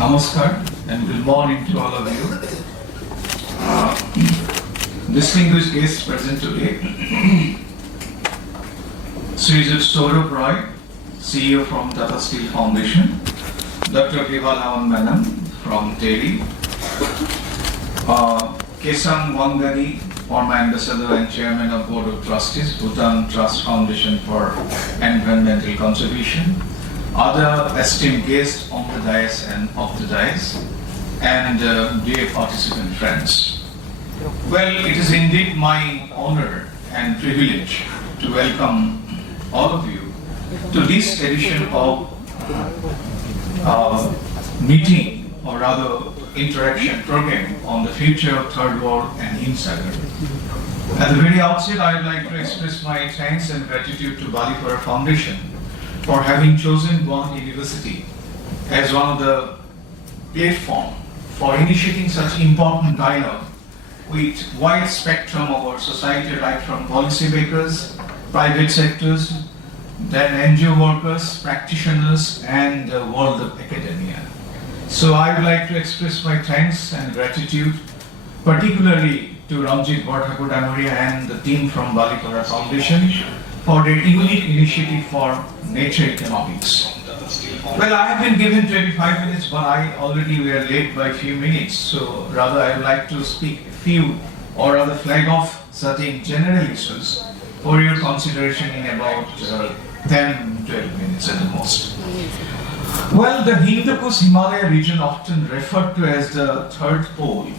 Namaskar and good morning to all of you. Distinguished guests present today. Srijit Saurabh Roy, CEO from Tata Steel Foundation. Dr. Gopal Mahanta from Delhi. Kesang Wangani, former ambassador and chairman of Board of Trustees, Bhutan Trust Foundation for Environmental Conservation. Other esteemed guests on the dais and off the dais, and dear participant friends. Well, it is indeed my honor and privilege to welcome all of you to this edition of meeting, or rather interaction program on the future of Third World and Himsagar. At the very outset, I would like to express my thanks and gratitude to Balipura Foundation for having chosen Gauhati University as one of the platform for initiating such important dialogue with wide spectrum of our society, right from policymakers, private sectors, then NGO workers, practitioners, and the world of academia. So I would like to express my thanks and gratitude, particularly to Ramjit Bhattakur and the team from Balipura Foundation for their unique initiative for nature economics. Well, I have been given 25 minutes, but I already were late by a few minutes. So rather I would like to speak a few, or rather flag off certain general issues for your consideration in about 10-12 minutes at the most. Well, the Hindu-Kush-Himalaya region, often referred to as the third pole,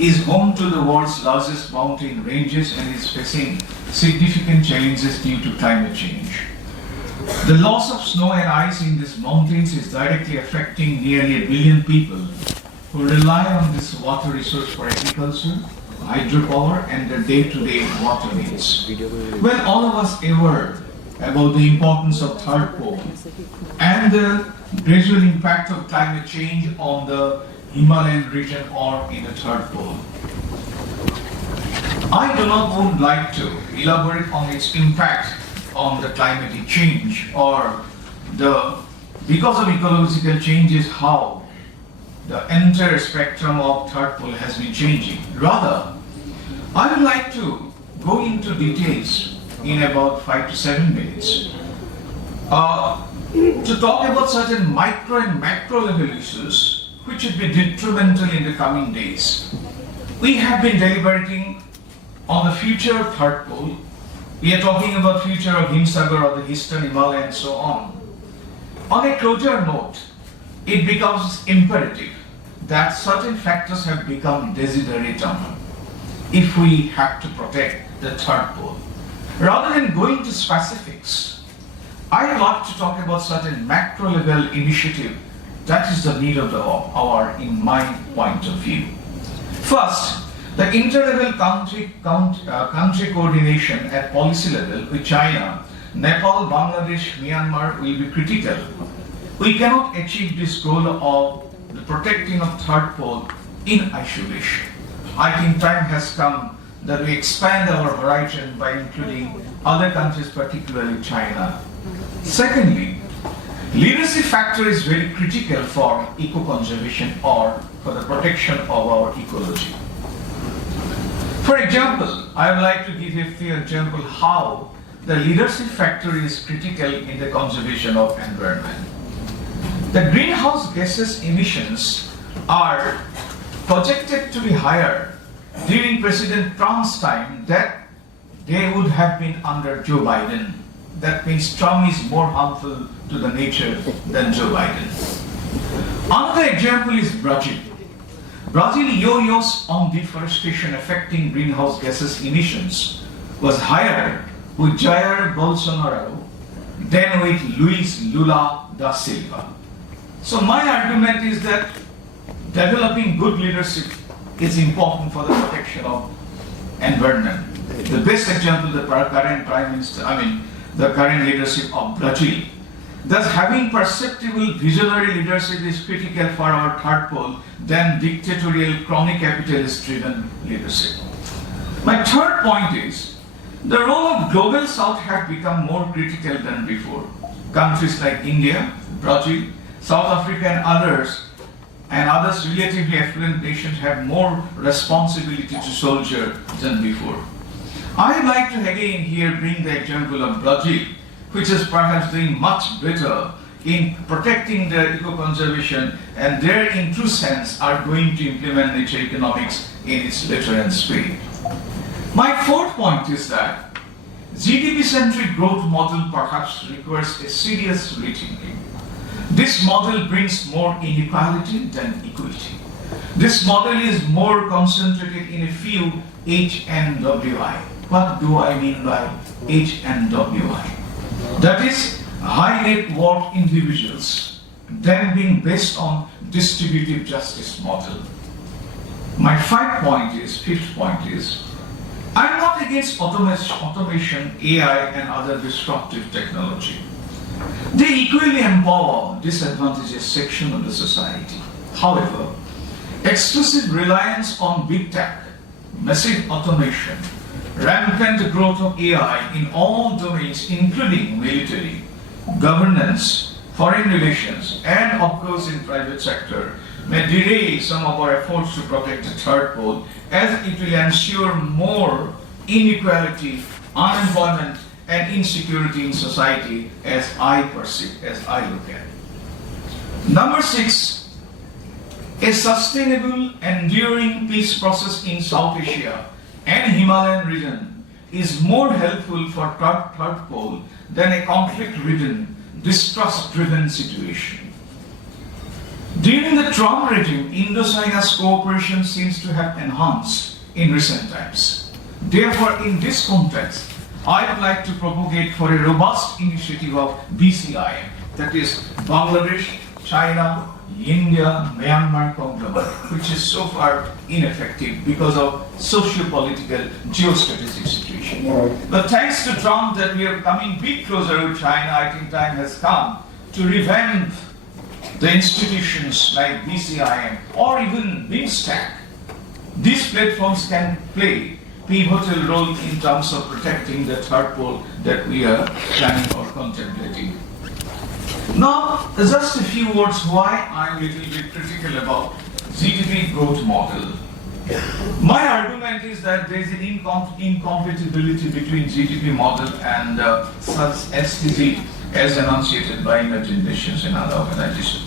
is home to the world's largest mountain ranges and is facing significant challenges due to climate change. The loss of snow and ice in these mountains is directly affecting nearly 1 billion people who rely on this water resource for agriculture, hydropower, and their day-to-day water needs. Well, all of us aware about the importance of third pole and the gradual impact of climate change on the Himalayan region or in the third pole. I would like to elaborate on its impact on the climatic change, or because of ecological changes, how the entire spectrum of third pole has been changing. Rather, I would like to go into details in about 5 to 7 minutes to talk about certain micro and macro level issues which would be detrimental in the coming days. We have been deliberating on the future of third pole. We are talking about future of Himsagar or the Eastern Himalayan and so on. On a closer note, it becomes imperative that certain factors have become desideratum if we have to protect the third pole. Rather than going to specifics, I would like to talk about certain macro level initiative that is the need of the hour in my point of view. First, the inter-level country coordination at policy level with China, Nepal, Bangladesh, Myanmar will be critical. We cannot achieve this goal of the protecting of third pole in isolation. I think time has come that we expand our horizon by including other countries, particularly China. Secondly, leadership factor is very critical for eco-conservation or for the protection of our ecology. For example, I would like to give you a few examples how the leadership factor is critical in the conservation of environment. The greenhouse gases emissions are projected to be higher during President Trump's time that they would have been under Joe Biden. That means Trump is more harmful to the nature than Joe Biden. Another example is Brazil. Brazil yo-yos on deforestation affecting greenhouse gases emissions was higher with Jair Bolsonaro than with Luiz Lula da Silva. So my argument is that developing good leadership is important for the protection of environment. The best example, the current Prime Minister, the current leadership of Brazil. Thus, having perceptible visionary leadership is critical for our third pole than dictatorial, chronic capitalist-driven leadership. My third point is, the role of global south has become more critical than before. Countries like India, Brazil, South Africa and others and others relatively affluent nations have more responsibility to shoulder than before. I'd like to again here bring the example of Brazil, which is perhaps doing much better in protecting their eco-conservation, and their in true sense are going to implement nature economics in its letter and spirit. My fourth point is that GDP-centric growth model perhaps requires a serious rethinking. This model brings more inequality than equity. This model is more concentrated in a few HNWI. What do I mean by HNWI? That is, high net worth individuals, then being based on distributive justice model. My fifth point is, I'm not against automation, AI, and other disruptive technology. They equally empower disadvantaged section of the society. However, exclusive reliance on big tech, massive automation, rampant growth of AI in all domains, including military, governance, foreign relations, and of course in private sector, may derail some of our efforts to protect the third pole, as it will ensure more inequality, unemployment, and insecurity in society, as I perceive, as I look at it. Number 6, a sustainable, enduring peace process in South Asia and Himalayan region is more helpful for third pole than a conflict-ridden, distrust-driven situation. During the Trump regime, Indo-China's cooperation seems to have enhanced in recent times. Therefore, in this context, I would like to propagate for a robust initiative of BCIM, that is Bangladesh, China, India, Myanmar conglomerate, which is so far ineffective because of socio-political, geostrategic situation. But thanks to Trump that we are coming a bit closer with China, I think time has come to revamp the institutions like BCIM or even BIMSTEC. These platforms can play pivotal role in terms of protecting the third pole that we are planning or contemplating. Now, just a few words why I'm a little bit critical about GDP growth model. My argument is that there is an incompatibility between GDP model and such SDG as enunciated by United Nations and other organizations.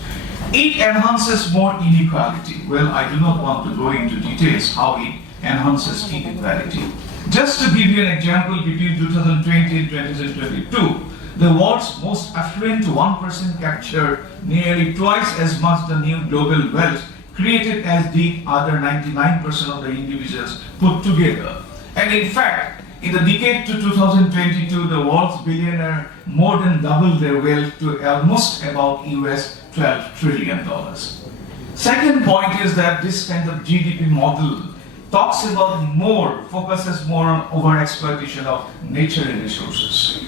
It enhances more inequality. Well, I do not want to go into details how it enhances inequality. Just to give you an example, between 2020 and 2022, the world's most affluent 1% captured nearly twice as much the new global wealth created as the other 99% of the individuals put together. And in fact, in the decade to 2022, the world's billionaire more than doubled their wealth to almost about US $12 trillion. Second point is that this kind of GDP model talks about focuses more on overexploitation of natural resources.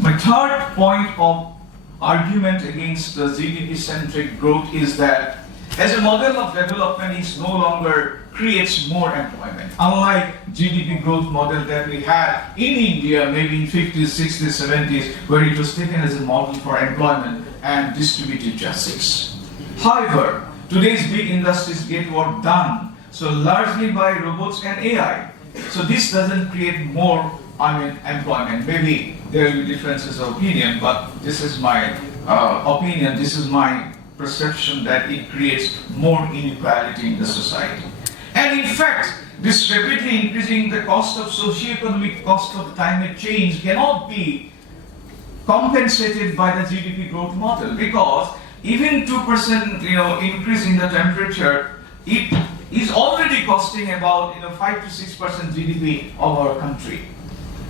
My third point of argument against the GDP-centric growth is that as a model of development, it no longer creates more employment. Unlike GDP growth model that we had in India, maybe in 50s, 60s, 70s, where it was taken as a model for employment and distributive justice. However, today's big industries get work done, so largely by robots and AI. So this doesn't create more employment. Maybe there will be differences of opinion, but this is my opinion, this is my perception that it creates more inequality in the society. And in fact, this rapidly increasing the cost of socio-economic cost of climate change cannot be compensated by the GDP growth model, because even 2% increase in the temperature, it is already costing about 5 to 6% GDP of our country.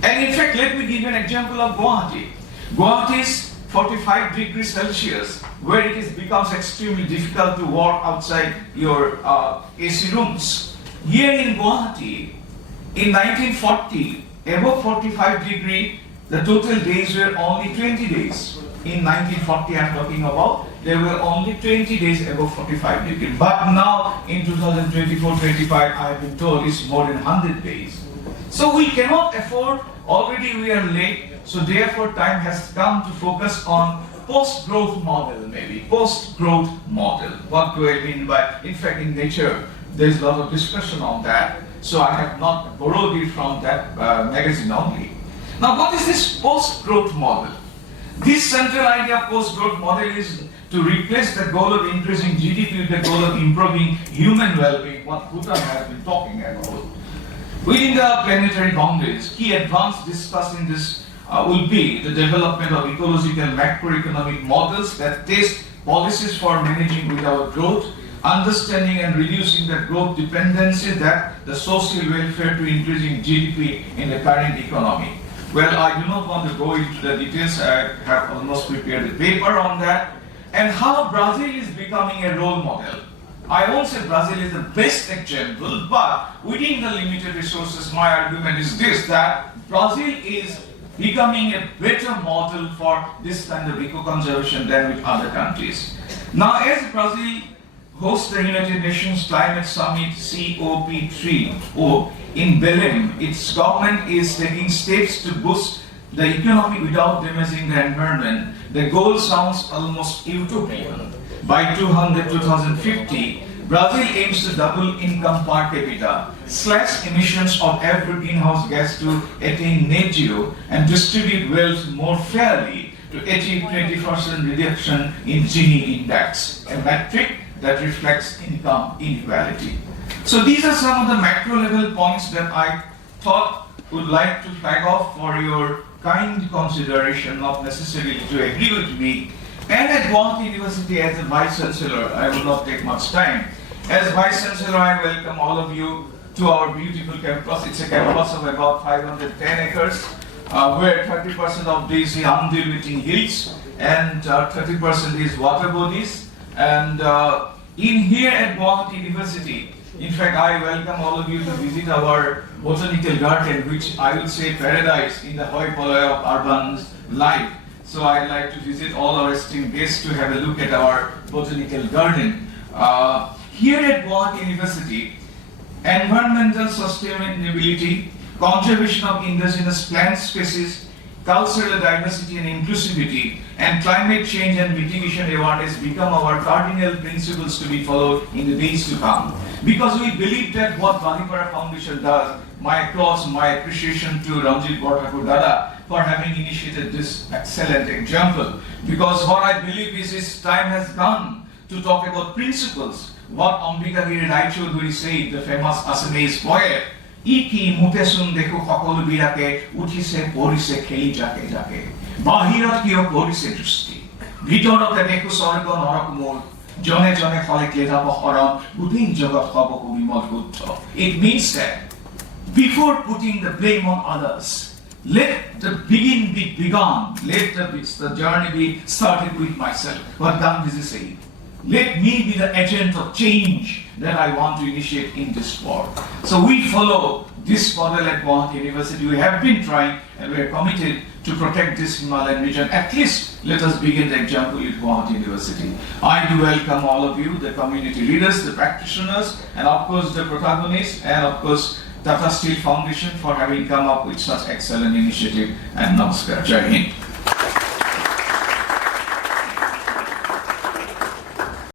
And in fact, let me give you an example of Gauhati. Gauhati is 45 degrees Celsius, where it becomes extremely difficult to walk outside your AC rooms. Here in Gauhati, in 1940, above 45 degree, the total days were only 20 days. In 1940, I'm talking about, there were only 20 days above 45 degrees. But now, in 2024-25, I have been told it's more than 100 days. So we cannot afford, already we are late, so therefore time has come to focus on post-growth model, maybe. Post-growth model. What do I mean by, in fact, in nature, there's a lot of discussion on that. So I have not borrowed it from that magazine only. Now, what is this post-growth model? This central idea of post-growth model is to replace the goal of increasing GDP with the goal of improving human well-being, what Bhutan has been talking about. Within the planetary boundaries, key advances discussed in this will be the development of ecological macroeconomic models that test policies for managing with our growth, understanding and reducing the growth dependency that the social welfare to increasing GDP in the current economy. Well, I do not want to go into the details. I have almost prepared a paper on that. And how Brazil is becoming a role model. I won't say Brazil is the best example, but within the limited resources, my argument is this, that Brazil is becoming a better model for this kind of eco-conservation than with other countries. Now, as Brazil hosts the United Nations Climate Summit COP3 in Belém, its government is taking steps to boost the economy without damaging the environment. The goal sounds almost utopian. By 2050, Brazil aims to double income per capita, slash emissions of every greenhouse gas to attain net zero, and distribute wealth more fairly to achieve 20% reduction in Gini index, a metric that reflects income inequality. So these are some of the macro level points that I thought would like to flag off for your kind consideration, not necessarily to agree with me. And at Gauhati University, as a Vice Chancellor, I will not take much time. As Vice Chancellor, I welcome all of you to our beautiful campus. It's a campus of about 510 acres, where 30% of this is undulating hills and 30% is water bodies. And in here at Gauhati University, in fact, I welcome all of you to visit our botanical garden, which I would say paradise in the hoi polloi of urban life. So I'd like to visit all our esteemed guests to have a look at our botanical garden. Here at Gauhati University, environmental sustainability, conservation of indigenous plant species, cultural diversity and inclusivity, and climate change and mitigation awareness become our cardinal principles to be followed in the days to come. Because we believe that what Banipara Foundation does, my applause, my appreciation to Ranjit Borthakur Dada for having initiated this excellent example. Because what I believe is time has come to talk about principles. What Ambika Giri Raichaudhuri said, the famous Assamese poet, Iki mutesun dekho সকল বিরাকে উঠিছে পরিছে খেলি যাকে যাকে বাহিৰত কিয় পৰিছে দৃষ্টি ভিতৰতে দেখো স্বৰ্গ নৰক মূল জনে জনে ফলে ক্লেদাব হৰণ গোটেই জগত হব বিমল শুদ্ধ. It means that before putting the blame on others, let the begin be begun, let the journey be started with myself. What Gandhi said. Let me be the agent of change that I want to initiate in this world. So we follow this model at Gauhati University. We have been trying and we are committed to protect this Himalayan region. At least let us begin the example with Gauhati University. I do welcome all of you, the community leaders, the practitioners, and of course the protagonists, and of course Tata Steel Foundation for having come up with such excellent initiative. And namaskar. Jai Hind.